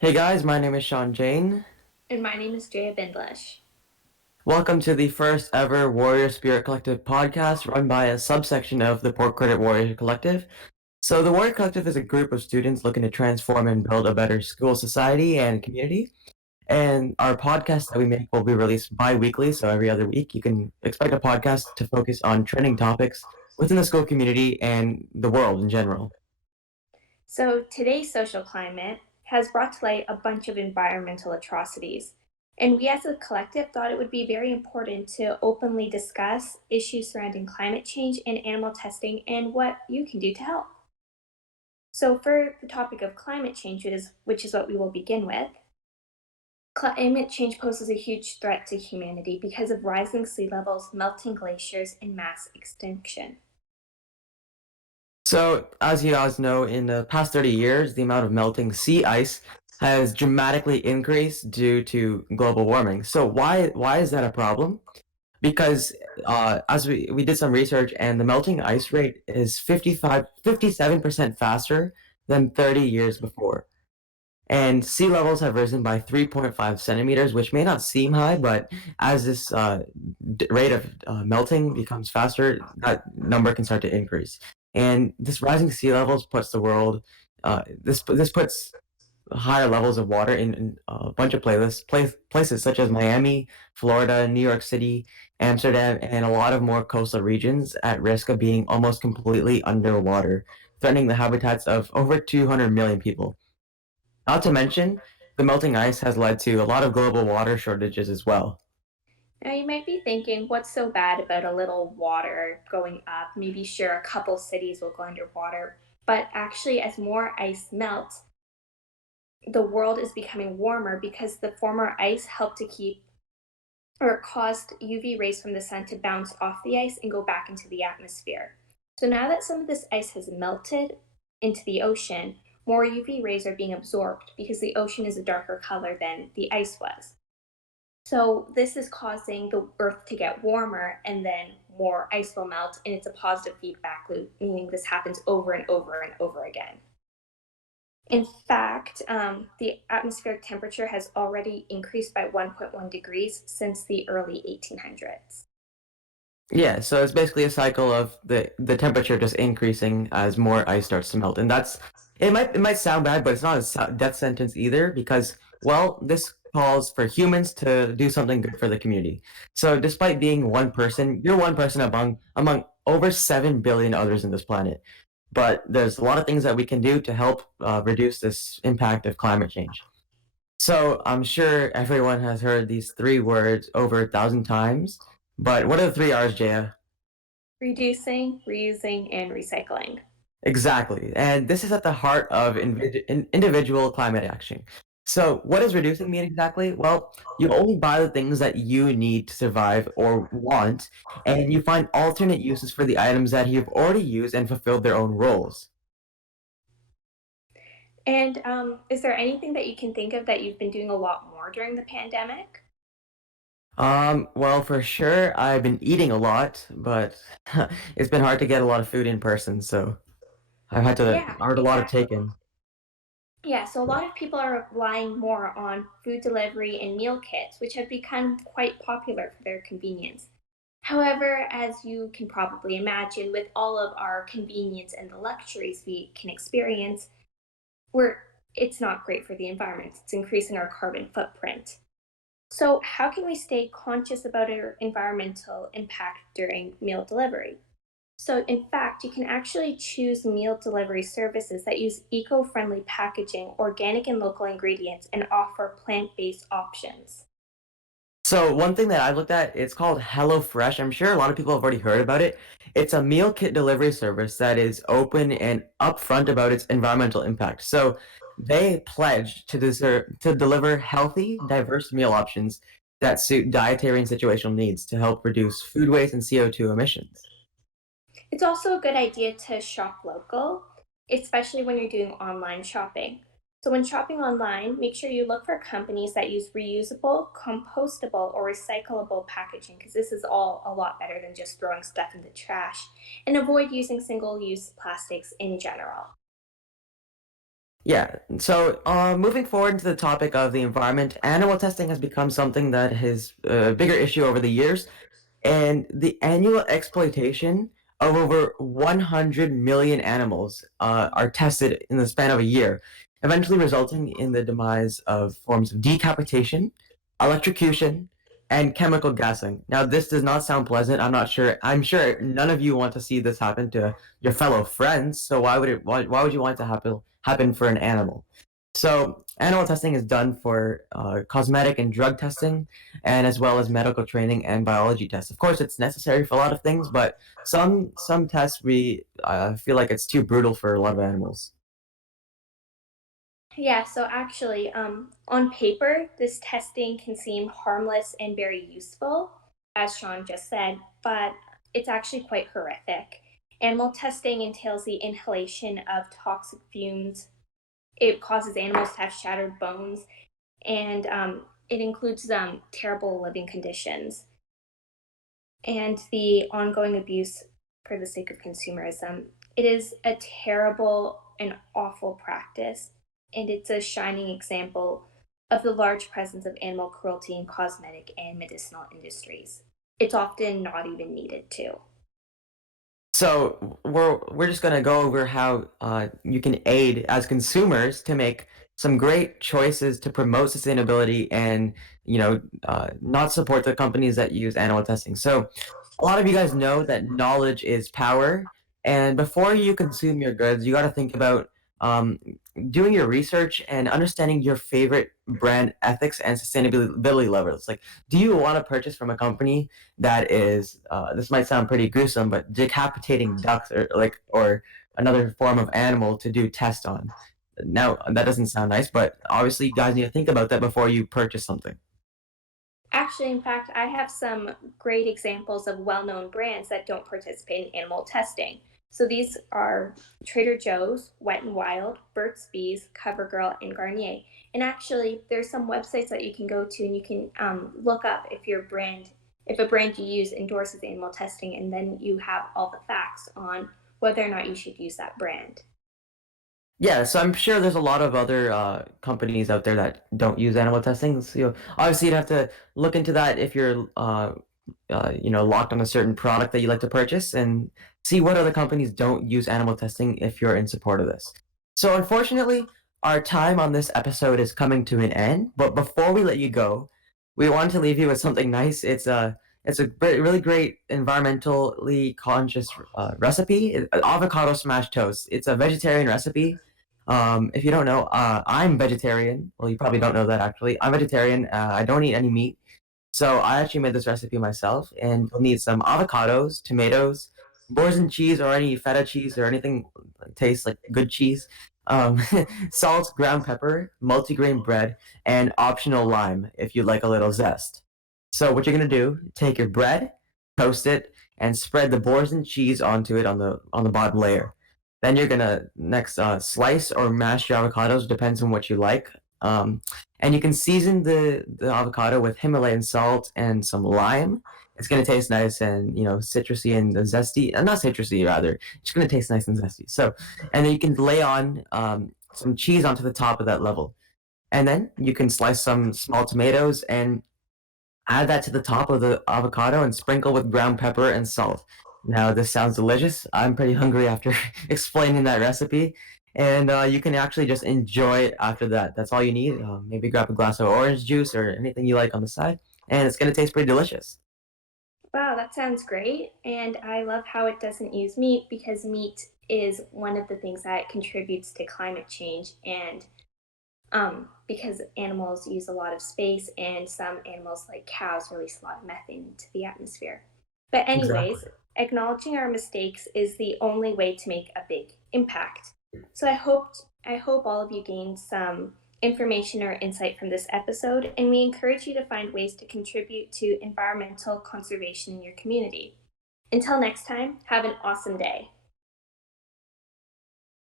Hey guys, my name is Sean Jane. And my name is Jaya Bindlish. Welcome to the first ever Warrior Spirit Collective podcast run by a subsection of the Port Credit Warrior Collective. So, the Warrior Collective is a group of students looking to transform and build a better school society and community. And our podcast that we make will be released bi weekly, so every other week. You can expect a podcast to focus on trending topics within the school community and the world in general. So, today's social climate has brought to light a bunch of environmental atrocities. And we as a collective thought it would be very important to openly discuss issues surrounding climate change and animal testing and what you can do to help. So, for the topic of climate changes, which is what we will begin with, climate change poses a huge threat to humanity because of rising sea levels, melting glaciers, and mass extinction. So, as you guys know, in the past 30 years, the amount of melting sea ice has dramatically increased due to global warming. So, why is that a problem? Because as we did some research, and the melting ice rate is 57% faster than 30 years before. And sea levels have risen by 3.5 centimeters, which may not seem high, but as this rate of melting becomes faster, that number can start to increase. And this rising sea levels puts the world, this puts higher levels of water in a bunch of places such as Miami, Florida, New York City, Amsterdam, and a lot of more coastal regions at risk of being almost completely underwater, threatening the habitats of over 200 million people. Not to mention, the melting ice has led to a lot of global water shortages as well. Now, you might be thinking, what's so bad about a little water going up? Maybe, sure, a couple cities will go underwater. But actually, as more ice melts, the world is becoming warmer because the former ice helped to keep or caused UV rays from the sun to bounce off the ice and go back into the atmosphere. So now that some of this ice has melted into the ocean, more UV rays are being absorbed because the ocean is a darker color than the ice was. So this is causing the Earth to get warmer, and then more ice will melt, and it's a positive feedback loop, meaning this happens over and over and over again. In fact, the atmospheric temperature has already increased by 1.1 degrees since the early 1800s. Yeah, so it's basically a cycle of the temperature just increasing as more ice starts to melt, and that's it might sound bad, but it's not a death sentence either because well, this calls for humans to do something good for the community. So despite being one person, you're one person among over 7 billion others in this planet. But there's a lot of things that we can do to help reduce this impact of climate change. So I'm sure everyone has heard these three words over 1,000 times, but what are the three R's, Jaya? Reducing, reusing, and recycling. Exactly. And this is at the heart of individual climate action. So, what does reducing mean exactly? Well, you only buy the things that you need to survive or want, and you find alternate uses for the items that you've already used and fulfilled their own roles. And is there anything that you can think of that you've been doing a lot more during the pandemic? Well, for sure, I've been eating a lot, but it's been hard to get a lot of food in person, so Yeah, I heard a lot of exactly. taken. Yeah, so a lot of people are relying more on food delivery and meal kits, which have become quite popular for their convenience. However, as you can probably imagine, with all of our convenience and the luxuries we can experience, we're it's not great for the environment. It's increasing our carbon footprint. So, how can we stay conscious about our environmental impact during meal delivery? So, in fact, you can actually choose meal delivery services that use eco friendly packaging, organic and local ingredients, and offer plant based options. So one thing that I looked at, it's called HelloFresh. I'm sure a lot of people have already heard about it. It's a meal kit delivery service that is open and upfront about its environmental impact. So they pledge to deliver healthy, diverse meal options that suit dietary and situational needs to help reduce food waste and CO2 emissions. It's also a good idea to shop local, especially when you're doing online shopping. So, when shopping online, make sure you look for companies that use reusable, compostable, or recyclable packaging because this is all a lot better than just throwing stuff in the trash. And avoid using single use plastics in general. Yeah. So, moving forward into the topic of the environment, animal testing has become something that has a bigger issue over the years, and the annual exploitation of over 100 million animals are tested in the span of a year, eventually resulting in the demise of forms of decapitation, electrocution, and chemical gassing. Now, this does not sound pleasant. I'm not sure. I'm sure none of you want to see this happen to your fellow friends. So why would you want it to happen for an animal? So animal testing is done for cosmetic and drug testing, and as well as medical training and biology tests. Of course, it's necessary for a lot of things, but some tests we feel like it's too brutal for a lot of animals. Yeah, so actually, on paper, this testing can seem harmless and very useful, as Sean just said, but it's actually quite horrific. Animal testing entails the inhalation of toxic fumes. It causes animals to have shattered bones, and it includes terrible living conditions and the ongoing abuse for the sake of consumerism. It is a terrible and awful practice, and it's a shining example of the large presence of animal cruelty in cosmetic and medicinal industries. It's often not even needed to. So we're just gonna go over how you can aid as consumers to make some great choices to promote sustainability and not support the companies that use animal testing. So a lot of you guys know that knowledge is power, and before you consume your goods, you got to think about um, doing your research and understanding your favorite brand ethics and sustainability levels. Like, do you want to purchase from a company that is this might sound pretty gruesome, but decapitating ducks or another form of animal to do tests on? Now that doesn't sound nice, but obviously you guys need to think about that before you purchase something. Actually, in fact, I have some great examples of well known brands that don't participate in animal testing. So these are Trader Joe's, Wet n Wild, Burt's Bees, CoverGirl, and Garnier. And actually, there's some websites that you can go to and you can look up if a brand you use endorses animal testing, and then you have all the facts on whether or not you should use that brand. Yeah, so I'm sure there's a lot of other companies out there that don't use animal testing. So obviously you'd have to look into that if you're locked on a certain product that you like to purchase, and see what other companies don't use animal testing if you're in support of this. So unfortunately, our time on this episode is coming to an end. But before we let you go, we wanted to leave you with something nice. It's a really great environmentally conscious recipe, avocado smashed toast. It's a vegetarian recipe. If you don't know, I'm vegetarian. Well, you probably don't know that actually. I'm vegetarian. I don't eat any meat. So I actually made this recipe myself, and you'll need some avocados, tomatoes, Boursin cheese or any feta cheese or anything that tastes like good cheese, um, salt, ground pepper, multigrain bread, and optional lime if you like a little zest. So what you're gonna do? Take your bread, toast it, and spread the Boursin cheese onto it on the bottom layer. Then you're gonna next slice or mash your avocados, depends on what you like. Um, and you can season the avocado with Himalayan salt and some lime. It's gonna taste nice and citrusy and zesty. Not citrusy rather. It's gonna taste nice and zesty. So, and then you can lay on some cheese onto the top of that level, and then you can slice some small tomatoes and add that to the top of the avocado and sprinkle with ground pepper and salt. Now, this sounds delicious. I'm pretty hungry after explaining that recipe. And you can actually just enjoy it after that. That's all you need. Maybe grab a glass of orange juice or anything you like on the side, and it's going to taste pretty delicious. Wow, that sounds great. And I love how it doesn't use meat because meat is one of the things that contributes to climate change. And because animals use a lot of space, and some animals, like cows, release a lot of methane into the atmosphere. But, anyways, Exactly. acknowledging our mistakes is the only way to make a big impact. So I hope all of you gained some information or insight from this episode, and we encourage you to find ways to contribute to environmental conservation in your community. Until next time, have an awesome day.